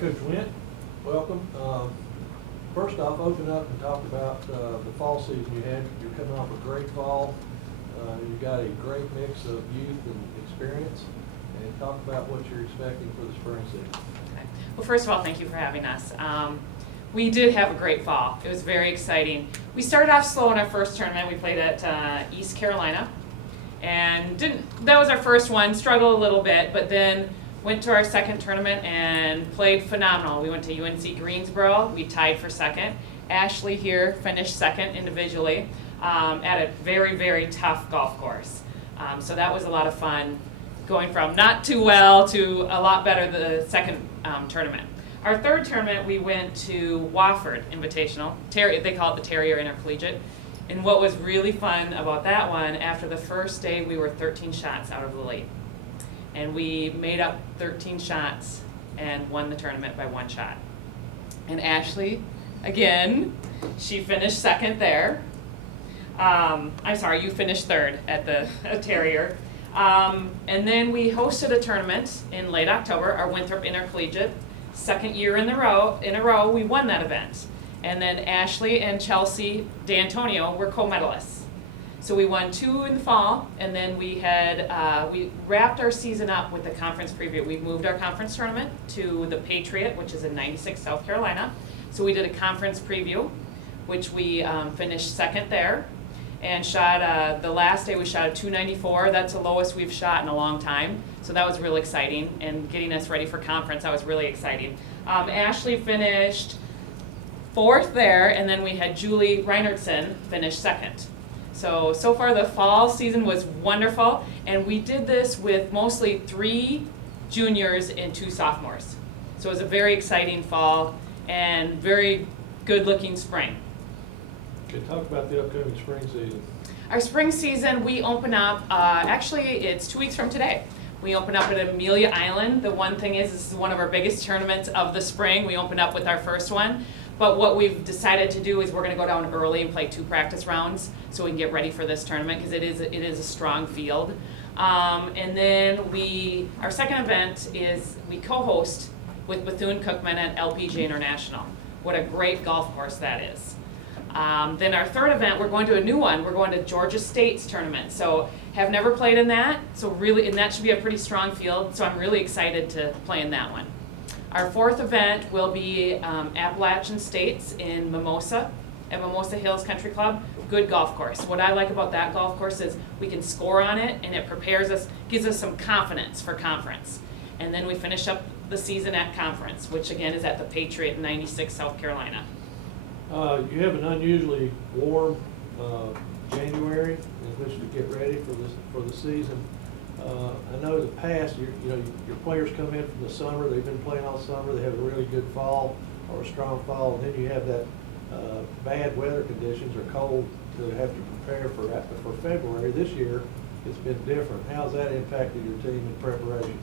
Coach Wendt, welcome. First off, open up and talk about the fall season you had. You're coming off a great fall. You've got a great mix of youth and experience. And talk about what you're expecting for the spring season. Okay. Well, first of all, thank you for having us. We did have a great fall. It was very exciting. We started off slow in our first tournament. We played at East Carolina, and that was our first one. Struggled a little bit, but then went to our second tournament and played phenomenal. We went to UNC Greensboro. We tied for second. Ashley here finished second individually at a very, very tough golf course. So that was a lot of fun, going from not too well to a lot better the second tournament. Our third tournament, we went to Wofford Invitational. They call it the Terrier Intercollegiate. And what was really fun about that one, after the first day, we were 13 shots out of the lead. And we made up 13 shots and won the tournament by 1 shot. And Ashley, again, she finished second there. I'm sorry, you finished third at the Terrier. And then we hosted a tournament in late October, our Winthrop Intercollegiate. Second year in a row, we won that event. And then Ashley and Chelsea D'Antonio were co-medalists. So we won 2 in the fall, and then we wrapped our season up with the conference preview. We moved our conference tournament to the Patriot, which is in 96, South Carolina. So we did a conference preview, which we finished second there, and shot, the last day we shot a 294. That's the lowest we've shot in a long time. So that was really exciting, and getting us ready for conference, that was really exciting. Ashley finished 4th there, and then we had Julie Reinertsen finish second. So far the fall season was wonderful, and we did this with mostly 3 juniors and 2 sophomores. So it was a very exciting fall and very good looking spring. Okay, talk about the upcoming spring season. Our spring season, we open up, actually it's 2 weeks from today. We open up at Amelia Island. The one thing is, this is one of our biggest tournaments of the spring. We open up with our first one. But what we've decided to do is we're going to go down early and play 2 practice rounds so we can get ready for this tournament, because it is a strong field. And then our second event is we co-host with Bethune-Cookman at LPGA International. What a great golf course that is. Then our third event, we're going to a new one. We're going to Georgia State's tournament. So have never played in that. So really, and that should be a pretty strong field. So I'm really excited to play in that one. Our fourth event will be Appalachian States in Mimosa, at Mimosa Hills Country Club. Good golf course. What I like about that golf course is we can score on it, and it prepares us, gives us some confidence for conference. And then we finish up the season at conference, which again is at the Patriot in 96, South Carolina. You have an unusually warm January in which to get ready for the season. I know in the past, your players come in from the summer. They've been playing all summer. They have a really good fall or a strong fall, and then you have that bad weather conditions or cold to have to prepare for February. This year, it's been different. How's that impacted your team in preparation?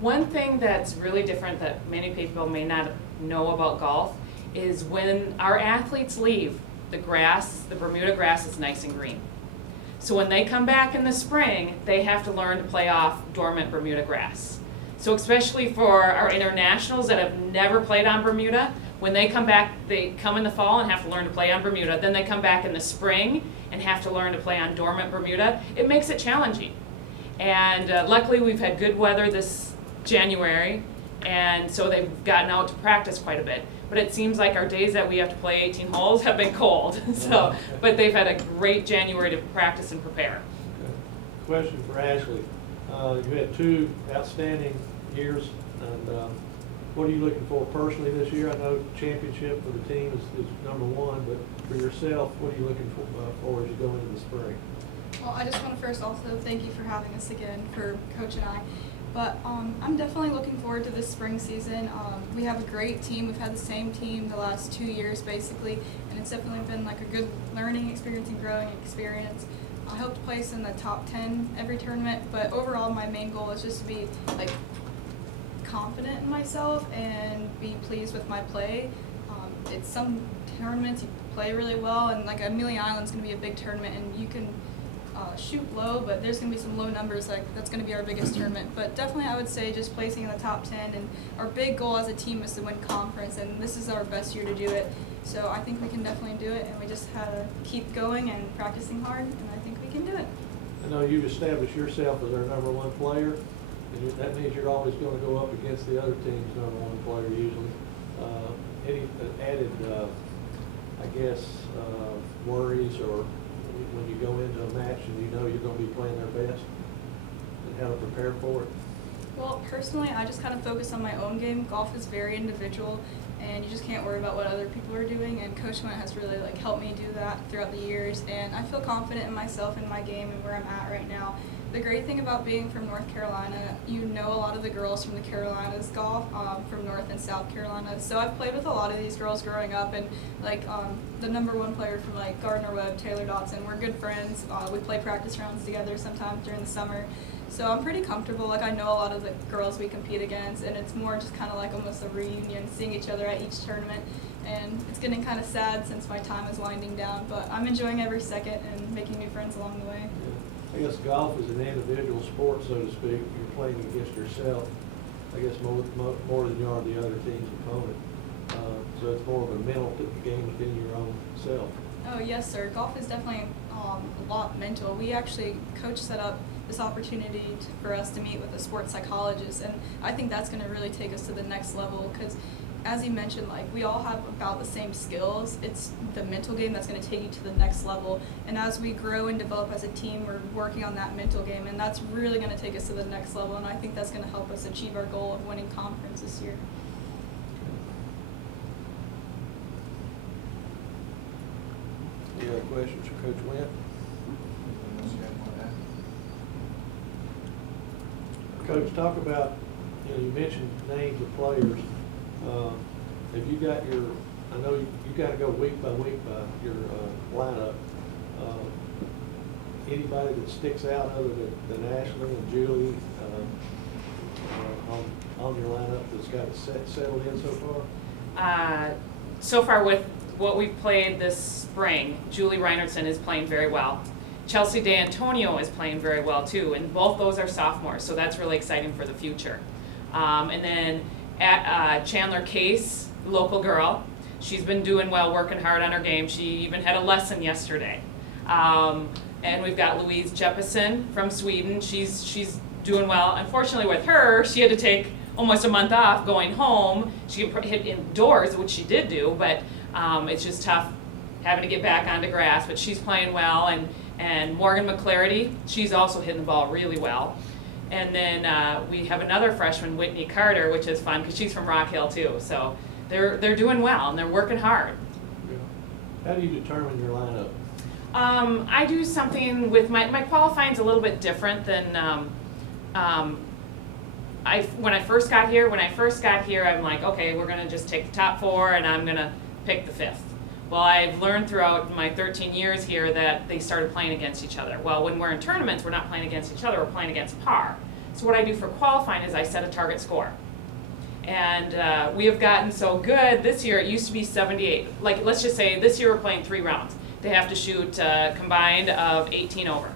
One thing that's really different that many people may not know about golf is when our athletes leave, the Bermuda grass is nice and green. So when they come back in the spring, they have to learn to play off dormant Bermuda grass. So especially for our internationals that have never played on Bermuda, when they come back, they come in the fall and have to learn to play on Bermuda. Then they come back in the spring and have to learn to play on dormant Bermuda. It makes it challenging. And luckily we've had good weather this January, and so they've gotten out to practice quite a bit. But it seems like our days that we have to play 18 holes have been cold. But they've had a great January to practice and prepare. Okay. Question for Ashley. You had 2 outstanding years, and what are you looking for personally this year? I know championship for the team is number 1, but for yourself, what are you looking for as you go into the spring? Well, I just want to first also thank you for having us again, for Coach and I. But I'm definitely looking forward to this spring season. We have a great team. We've had the same team the last 2 years basically, and it's definitely been like a good learning experience and growing experience. I hope to place in the top 10 every tournament, but overall my main goal is just to be like confident in myself and be pleased with my play. It's some tournaments you play really well, and like Amelia Island's going to be a big tournament, and you can shoot low, but there's going to be some low numbers. Like that's going to be our biggest tournament. But definitely, I would say just placing in the top 10. And our big goal as a team is to win conference, and this is our best year to do it. So I think we can definitely do it, and we just have to keep going and practicing hard, and I think we can do it. I know you've established yourself as our #1 player, and that means you're always going to go up against the other team's #1 player usually. Any added, I guess, worries or when you go into a match and you know you're going to be playing their best and how to prepare for it? Well, personally, I just kind of focus on my own game. Golf is very individual, and you just can't worry about what other people are doing, and Coach Wendt has really helped me do that throughout the years, and I feel confident in myself and my game and where I'm at right now. The great thing about being from North Carolina, you know a lot of the girls from the Carolinas golf, from North and South Carolina. So I've played with a lot of these girls growing up, and the #1 player from Gardner Webb, Taylor Dotson, we're good friends. We play practice rounds together sometimes during the summer. So I'm pretty comfortable. I know a lot of the girls we compete against, and it's more just kind of almost a reunion, seeing each other at each tournament. And it's getting kind of sad since my time is winding down, but I'm enjoying every second and making new friends along the way. Yeah. I guess golf is an individual sport, so to speak. You're playing against yourself, I guess, more than you are the other team's opponent. So it's more of a mental game within your own self. Oh, yes, sir. Golf is definitely a lot mental. Coach set up this opportunity for us to meet with a sports psychologist, and I think that's going to really take us to the next level because, as you mentioned, we all have about the same skills. It's the mental game that's going to take you to the next level, and as we grow and develop as a team, we're working on that mental game, and that's really going to take us to the next level, and I think that's going to help us achieve our goal of winning conference this year. Any other questions for Coach Wendt? Coach, talk about, you mentioned names of players. Have you got I know you got to go week by week by your lineup. Anybody that sticks out other than Ashley and Julie on your lineup that's got it settled in so far? So far with what we've played this spring, Julie Reinertson is playing very well. Chelsea D'Antonio is playing very well too, and both those are sophomores, so that's really exciting for the future. And then Chandler Case, local girl, she's been doing well, working hard on her game. She even had a lesson yesterday. And we've got Louise Jeppesen from Sweden. She's doing well. Unfortunately with her, she had to take almost a month off going home. She hit indoors, which she did do, but it's just tough having to get back onto grass, but she's playing well. And Morgan McClarity, she's also hitting the ball really well. And then we have another freshman, Whitney Carter, which is fun because she's from Rock Hill too. So they're doing well and they're working hard. Yeah. How do you determine your lineup? I do something with my qualifying's a little bit different than when I first got here. When I first got here, I'm like, okay, we're gonna just take the top 4 and I'm gonna pick the 5th. Well, I've learned throughout my 13 years here that they started playing against each other. Well, when we're in tournaments, we're not playing against each other, we're playing against par. So what I do for qualifying is I set a target score. And we have gotten so good this year, it used to be 78. Let's just say this year we're playing 3 rounds. They have to shoot combined of 18 over.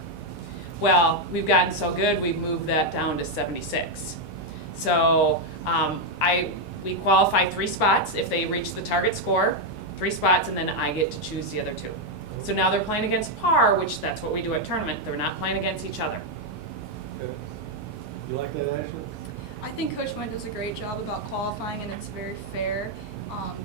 Well, we've gotten so good, we've moved that down to 76. So we qualify 3 spots if they reach the target score. 3 spots, and then I get to choose the other 2. So now they're playing against par, which that's what we do at tournament. They're not playing against each other. Okay. You like that, Ashley? I think Coach Wendt does a great job about qualifying, and it's very fair.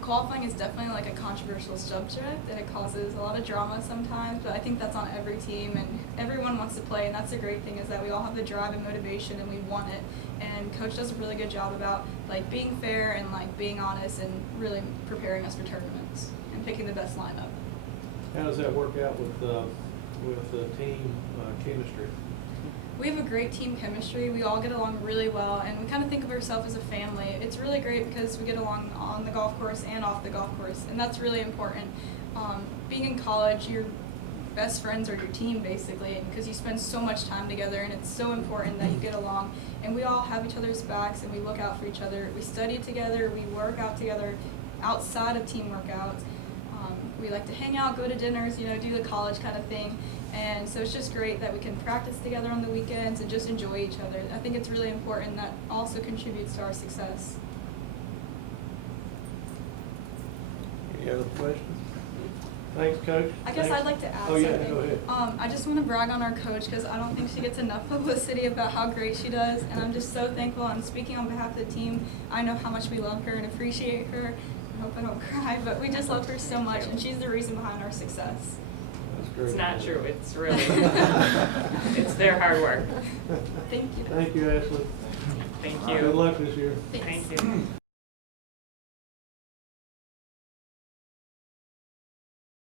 Qualifying is definitely a controversial subject, and it causes a lot of drama sometimes, but I think that's on every team, and everyone wants to play, and that's the great thing is that we all have the drive and motivation, and we want it. And Coach does a really good job about being fair and being honest and really preparing us for tournaments and picking the best lineup. How does that work out with team chemistry? We have a great team chemistry. We all get along really well, and we kind of think of ourselves as a family. It's really great because we get along on the golf course and off the golf course, and that's really important. Being in college, your best friends are your team, basically, because you spend so much time together, and it's so important that you get along. And we all have each other's backs, and we look out for each other. We study together. We work out together outside of team workouts. We like to hang out, go to dinners, do the college kind of thing. And so it's just great that we can practice together on the weekends and just enjoy each other. I think it's really important. That also contributes to our success. Any other questions? Thanks, Coach. I guess Thanks. I'd like to add Oh, yeah, something. go ahead. I just want to brag on our coach because I don't think she gets enough publicity about how great she does, and I'm just so thankful. I'm speaking on behalf of the team. I know how much we love her and appreciate her. I hope I don't cry, but we just love her so much, and she's the reason behind our success. That's great. It's not true, it's really, it's their hard work. Thank you. Thank you, Ashley. Thank Good you. luck this year. Thanks. Thank you.